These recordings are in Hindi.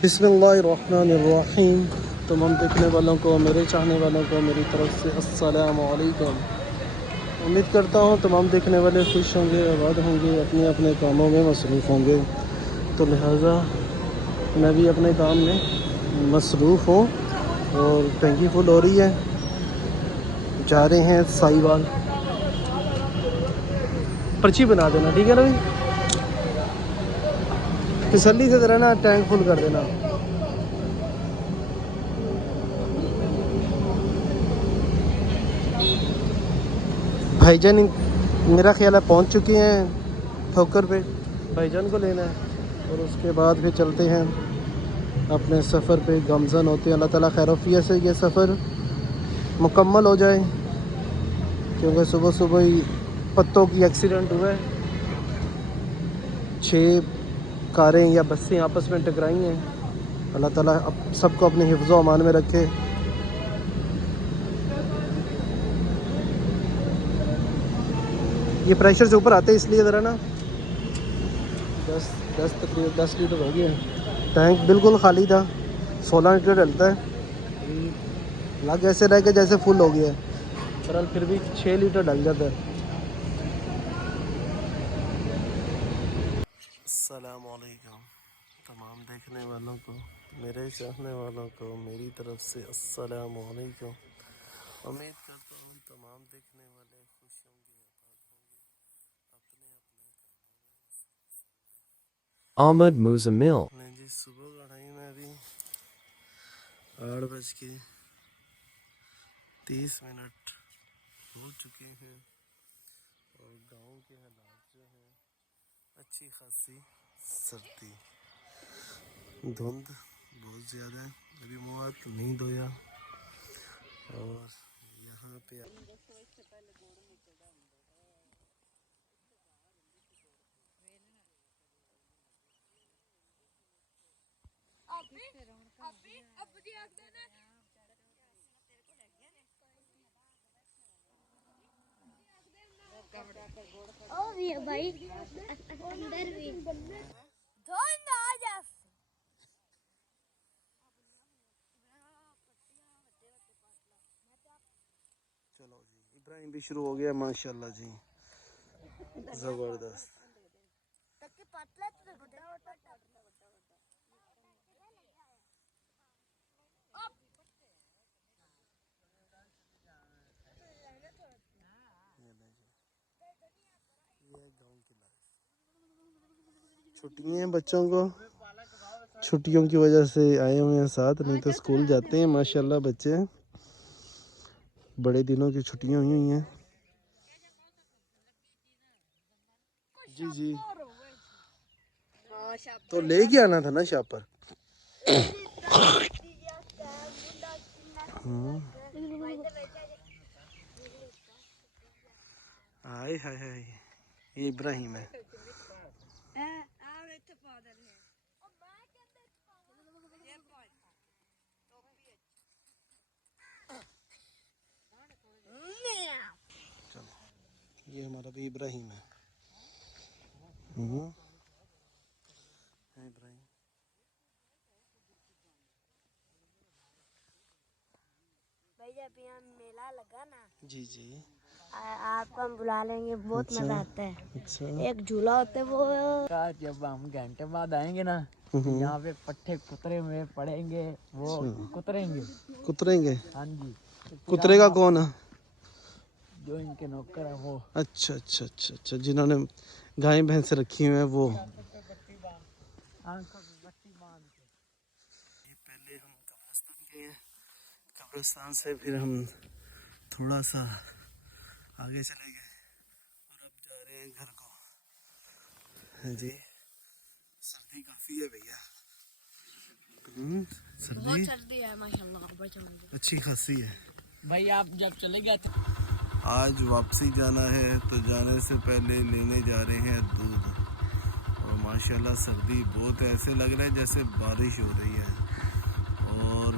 बिस्मिल्लाहिर्रहमानिर्रहीम। तमाम देखने वालों को, मेरे चाहने वालों को मेरी तरफ से अस्सलाम वालेकुम। उम्मीद करता हूँ तमाम देखने वाले खुश होंगे, आबाद होंगे, अपने अपने कामों में मसरूफ़ होंगे। तो लिहाजा मैं भी अपने काम में मसरूफ़ हूँ और टंकी फुल हो रही है। जा रहे हैं साहिवाल। पर्ची बना देना, ठीक है ना भाई? तसल्ली से ज़रा ना टैंक फुल कर देना। भाईजान मेरा ख्याल है पहुंच चुके हैं ठोकर पे। भाईजान को लेना है और उसके बाद फिर चलते हैं अपने सफ़र पे। गमज़न होते हैं। अल्लाह ताला खैरफियत से ये सफ़र मुकम्मल हो जाए, क्योंकि सुबह सुबह ही पत्तों की एक्सीडेंट हुआ है। 6 कारें या बसें आपस में टकराई हैं। अल्लाह ताला सबको अपने हिफ्ज़ व अमान में रखे। ये प्रेशर से ऊपर आते इसलिए ज़रा ना 10 तकरीबन 10 लीटर हो गया। टैंक बिल्कुल खाली था, 16 लीटर डलता है। लग ऐसे रह के जैसे फुल हो गया है, पर फिर भी 6 लीटर डल जाता है। अस्सलाम वालेकुम तमाम देखने वालों को, मेरे चाहने वालों को मेरी तरफ से अस्सलाम वालेकुम। उम्मीद करता हूँ तमाम देखने वाले खुश होंगे, अपने अपने Ahmad Muzamil. नहीं जी। सुबह का टाइम है, अभी 8:30 हो चुके हैं और गांव के हालात जो हैं, अच्छी खासी सर्दी, धुंध बहुत ज़्यादा है। अभी मुँह हाथ नहीं धोया और यहाँ पे ओ भी है भाई, अंदर भी धुंध आ जा। चलो जी, इब्राहिम भी शुरू हो गया माशाल्लाह जी, ज़बरदस्त। छुट्टियां हैं बच्चों को, छुट्टियों की वजह से आए हुए हैं साथ, नहीं तो स्कूल जाते हैं माशाल्लाह बच्चे। बड़े दिनों की छुट्टियां हुई हैं। जी जी, तो लेके आना था ना शापर। हाय हाय हाय, ये इब्राहिम है। चलो, ये हमारा भी इब्राहिम है। इब्राहिम भाई जब यहाँ मेला लगा ना, जी जी, आपको हम बुला लेंगे, बहुत अच्छा, मजा आता है। अच्छा। एक झूला होता है वो, जब हम घंटे बाद आएंगे ना, यहाँ पे पट्टे कुतरे हुए पड़ेंगे, वो कुतरेंगे। कुतरेंगे? हाँ जी। कुतरेगा कौन है? जो इनके नौकर है वो। अच्छा अच्छा अच्छा अच्छा, जिन्होंने गाय भैंस रखी हुई हैं वो। ये पहले हम कब्रिस्तान गए हैं, कब्रिस्तान से फिर हम थोड़ा सा आगे चले गए और अब जा रहे हैं घर को। हाँ जी, सर्दी काफ़ी है भैया। सर्दी है माशाल्लाह, अच्छी खासी है भाई आप जब चले गए थे, आज वापसी जाना है तो जाने से पहले लेने जा रहे हैं दूध। और माशाल्लाह सर्दी बहुत है, ऐसे लग रहा है जैसे बारिश हो रही है और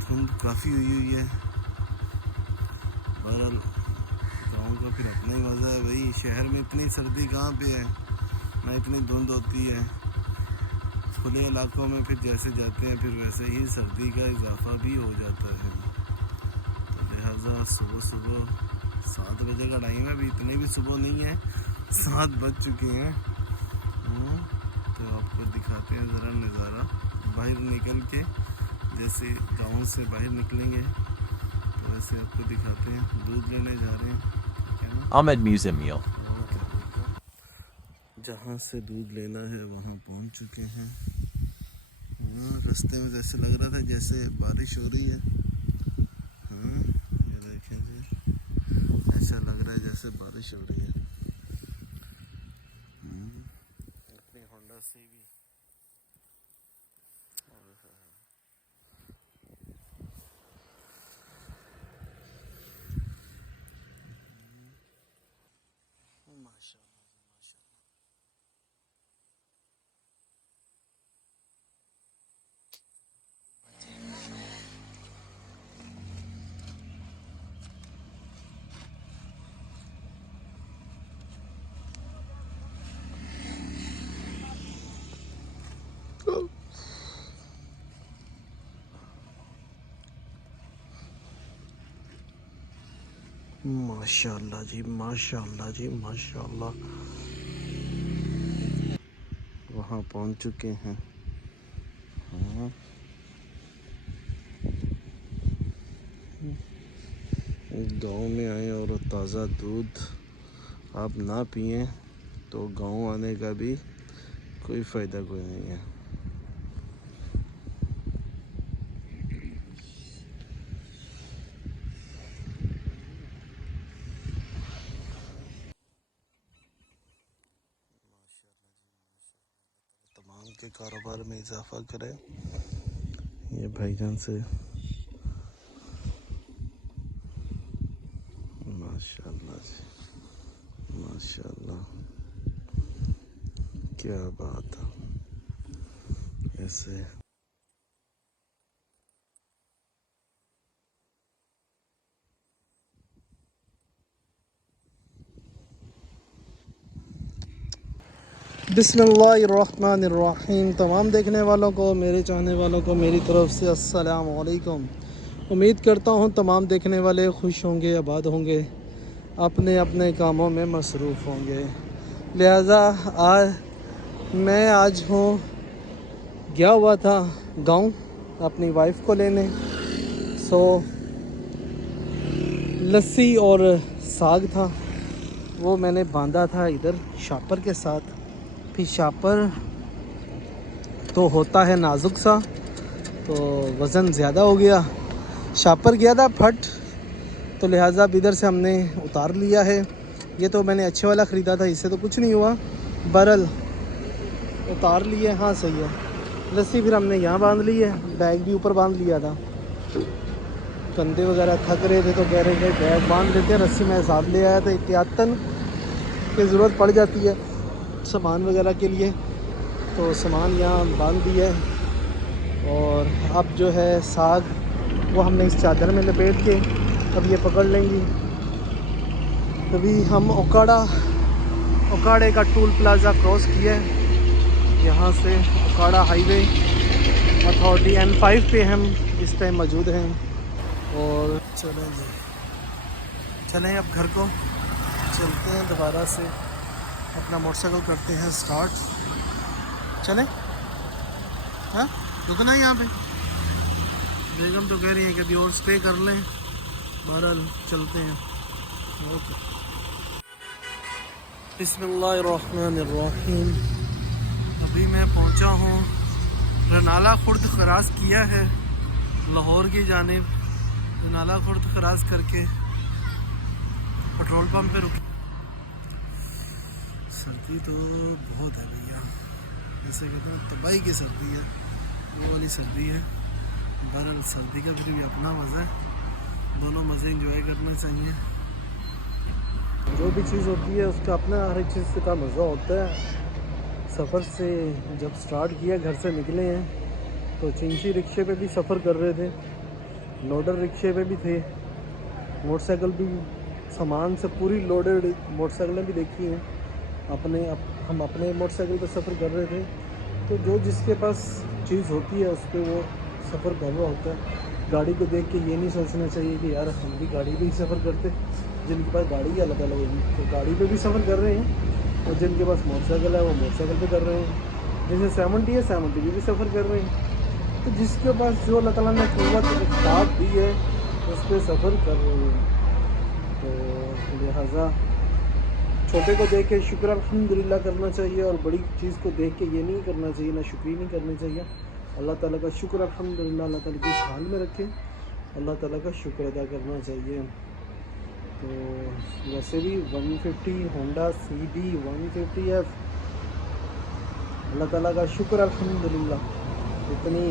धुंध काफ़ी हुई है। बहरहाल गाँव का फिर अपना ही मज़ा है भाई, शहर में इतनी सर्दी कहाँ पे है ना, इतनी धुंध होती है। खुले इलाकों में फिर जैसे जाते हैं फिर वैसे ही सर्दी का इजाफा भी हो जाता है। तो लिहाजा सुबह सुबह 7 बजे का टाइम है, अभी इतने भी सुबह नहीं है, 7 बज चुके हैं। तो आपको दिखाते हैं ज़रा नज़ारा बाहर निकल के, जैसे गाँव से बाहर निकलेंगे तो वैसे आपको दिखाते हैं। दूध लेने जा रहे हैं, ठीक है ना। Ahmed Musa Meal. जहाँ से दूध लेना है वहाँ पहुँच चुके हैं। रास्ते में जैसे लग रहा था जैसे बारिश हो रही है। ये देखें जी, ऐसा लग रहा है जैसे बारिश हो रही है। अपनी होंडा से भी माशाल्लाह माशाल्लाह। माशाल्लाह जी माशाल्लाह जी माशाल्लाह। वहाँ पहुँच चुके हैं। हाँ, गांव में आए और ताज़ा दूध आप ना पिएं तो गांव आने का भी कोई फ़ायदा कोई नहीं है। तमाम के कारोबार में इजाफा करें। ये भाईजान से माशाल्लाह जी माशाल्लाह, क्या बात है। ऐसे बिस्मिल्लाहिर्रहमानिर्रहीम। तमाम देखने वालों को, मेरे चाहने वालों को मेरी तरफ से अस्सलाम वालेकुम। उम्मीद करता हूँ तमाम देखने वाले खुश होंगे, आबाद होंगे, अपने अपने कामों में मसरूफ़ होंगे। लिहाजा आज गया हुआ था गांव अपनी वाइफ को लेने। सो लस्सी और साग था, वो मैंने बांधा था इधर शापर के साथ। फिर शापर तो होता है नाजुक सा, तो वज़न ज़्यादा हो गया, शापर गया था फट, तो लिहाजा अब इधर से हमने उतार लिया है। ये तो मैंने अच्छे वाला ख़रीदा था, इससे तो कुछ नहीं हुआ, बरल उतार लिए। हाँ सही है। लस्सी फिर हमने यहाँ बांध ली है, बैग भी ऊपर बांध लिया था। कंधे वगैरह थक रहे थे तो कह रहे थे बैग बांध लेते हैं, रस्सी मैं साथ ले आया था, एहतियातन की ज़रूरत पड़ जाती है सामान वगैरह के लिए। तो सामान यहाँ बांध दिया है। और अब जो है साग वो हमने इस चादर में लपेट के अब ये पकड़ लेंगी। तभी हम ओकाड़े का टूल प्लाज़ा क्रॉस किया है। यहाँ से ओकाड़ा हाईवे अथॉरिटी N5 पे हम इस टाइम मौजूद हैं। और चलें अब घर को चलते हैं, दोबारा से अपना मोटरसाइकिल करते हैं स्टार्ट। चलें? हाँ रुकना यहाँ पे, बेगम तो कह रही है कि अभी और स्टे कर लें, बहरहाल चलते हैं। ओके। बिस्मिल्लाहिर्रहमानिर्रहीम। अभी मैं पहुँचा हूँ रनाला खुर्द ख़रास किया है लाहौर की जानिब। रनाला खुर्द ख़रास करके पेट्रोल पंप पे रुके। सर्दी तो बहुत है भैया, जैसे कहते हैं तबाही की सर्दी है, वो वाली सर्दी है। बहरहाल सर्दी का फिर भी अपना मज़ा है, दोनों मज़े इंजॉय करना चाहिए। जो भी चीज़ होती है उसका अपना हर एक चीज़ का मज़ा होता है। सफ़र से जब स्टार्ट किया, घर से निकले हैं तो चिंची रिक्शे पे भी सफ़र कर रहे थे, लोडर रिक्शे पे भी थे, मोटरसाइकिल भी सामान से पूरी लोडेड मोटरसाइकिलें भी देखी हैं। हम अपने मोटरसाइकिल पर सफ़र कर रहे थे, तो जो जिसके पास चीज़ होती है उस पर वो सफ़र कर रहा होता है। गाड़ी को देख के ये नहीं सोचना चाहिए कि यार हम भी गाड़ी पे ही सफ़र करते, जिनके पास गाड़ी है अलग अलग होगी तो गाड़ी पे भी सफ़र कर रहे हैं, और जिनके पास मोटरसाइकिल है वो मोटरसाइकिल पे कर रहे हैं, जैसे 70 है 70 पे भी सफ़र कर रहे हैं। तो जिसके पास जो अल्लाह ताला ने क़ुव्वत इख्तियार दी है उस पर सफ़र कर रहे हैं। तो लिहाजा छोटे को देख के शुक्र अल्हम्दुलिल्लाह करना चाहिए, और बड़ी चीज़ को देख के ये नहीं करना चाहिए, ना शुक्री नहीं करनी चाहिए। अल्लाह ताला का शुक्र अल्हम्दुलिल्लाह अल्लाह ताला किस हाल में रखे, अल्लाह ताला का शुक्र अदा करना चाहिए। तो वैसे भी 150 होंडा CB 150F, अल्लाह ताला का शुक्र अल्हम्दुलिल्लाह। इतनी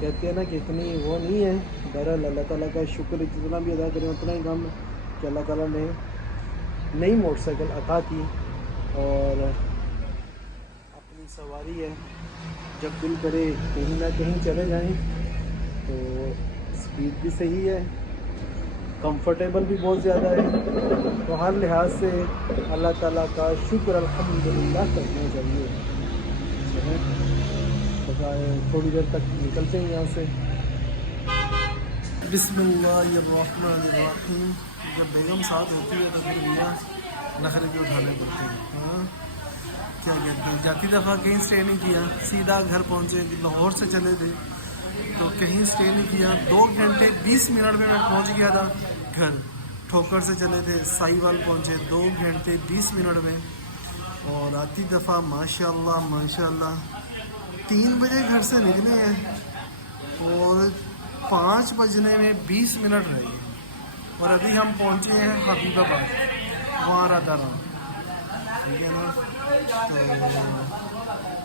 कहते हैं ना कि इतनी वो नहीं है, बहरहाल अल्लाह ताला का शुक्र जितना भी अदा करें उतना ही कम है कि अल्लाह ताला ने नई मोटरसाइकिल अता की, और अपनी सवारी है, जब दिल करे कहीं ना कहीं चले जाएं, तो स्पीड भी सही है, कंफर्टेबल भी बहुत ज़्यादा है। तो हर लिहाज से अल्लाह ताला का शुक्र अल्हम्दुलिल्लाह करना चाहिए। थोड़ी देर तक निकलते हैं यहाँ से। बिस्मिल्लाहिर्रहमानिर्रहीम। जब बेगम साथ होती है तो फिर मियाँ नखरे भी उठाने पड़ते हैं। हाँ क्या कहते हैं, जाती दफ़ा कहीं स्टे नहीं किया, सीधा घर पहुँचे। लाहौर से चले थे तो कहीं स्टे नहीं किया, 2 घंटे 20 मिनट में मैं पहुँच गया था घर। ठोकर से चले थे, साहिवाल पहुँचे 2 घंटे 20 मिनट में। और आती दफ़ा माशाल्लाह माशाल्लाह 3 बजे घर से निकले हैं और 5 बजने में 20 मिनट रहे, और अभी हम पहुँचे हैं हबीबाबाद, वहाँ रादाराम, ठीक है ना। तो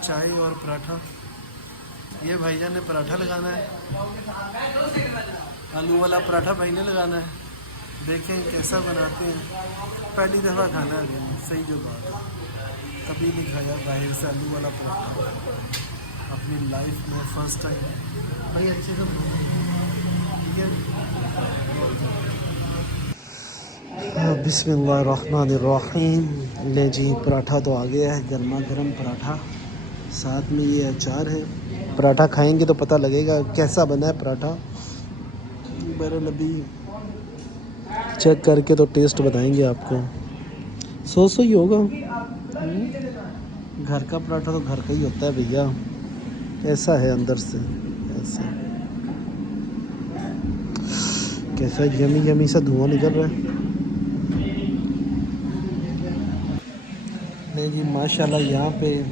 चाय और पराठा, ये भाईजान ने पराठा लगाना है, आलू वाला पराठा भाई ने लगाना है। देखें कैसा बनाते हैं, पहली दफ़ा खाना है, सही जो बात है, कभी नहीं खाया बाहर से आलू वाला पराठा अपनी लाइफ में, फर्स्ट टाइम। भाई अच्छे से ठीक है। बिस्मिल्लाहिर्रहमानिर्रहीम। ले जी पराठा तो आ गया है, गर्मा गर्म पराठा, साथ में ये अचार है। पराठा खाएंगे तो पता लगेगा कैसा बना है पराठा। बहरहाल अभी चेक करके तो टेस्ट बताएंगे आपको। 100 ही होगा। घर का पराठा तो घर का ही होता है भैया, ऐसा है अंदर से, ऐसा कैसा यमी यमी सा धुआं निकल रहा है। नहीं जी माशाल्लाह, यहाँ पे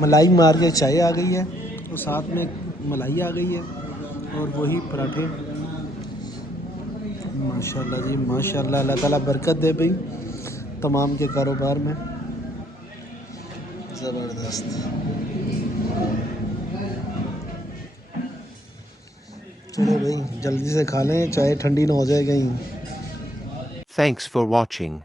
मलाई मार के चाय आ गई है, तो साथ में मलाई आ गई है, और वही पराठे। माशाल्लाह जी माशाल्लाह, अल्लाह ताला बरकत दे भाई तमाम के कारोबार में। ज़बरदस्त। चलो भाई जल्दी से खा लें, चाय ठंडी ना हो जाए कहीं। Thanks for watching.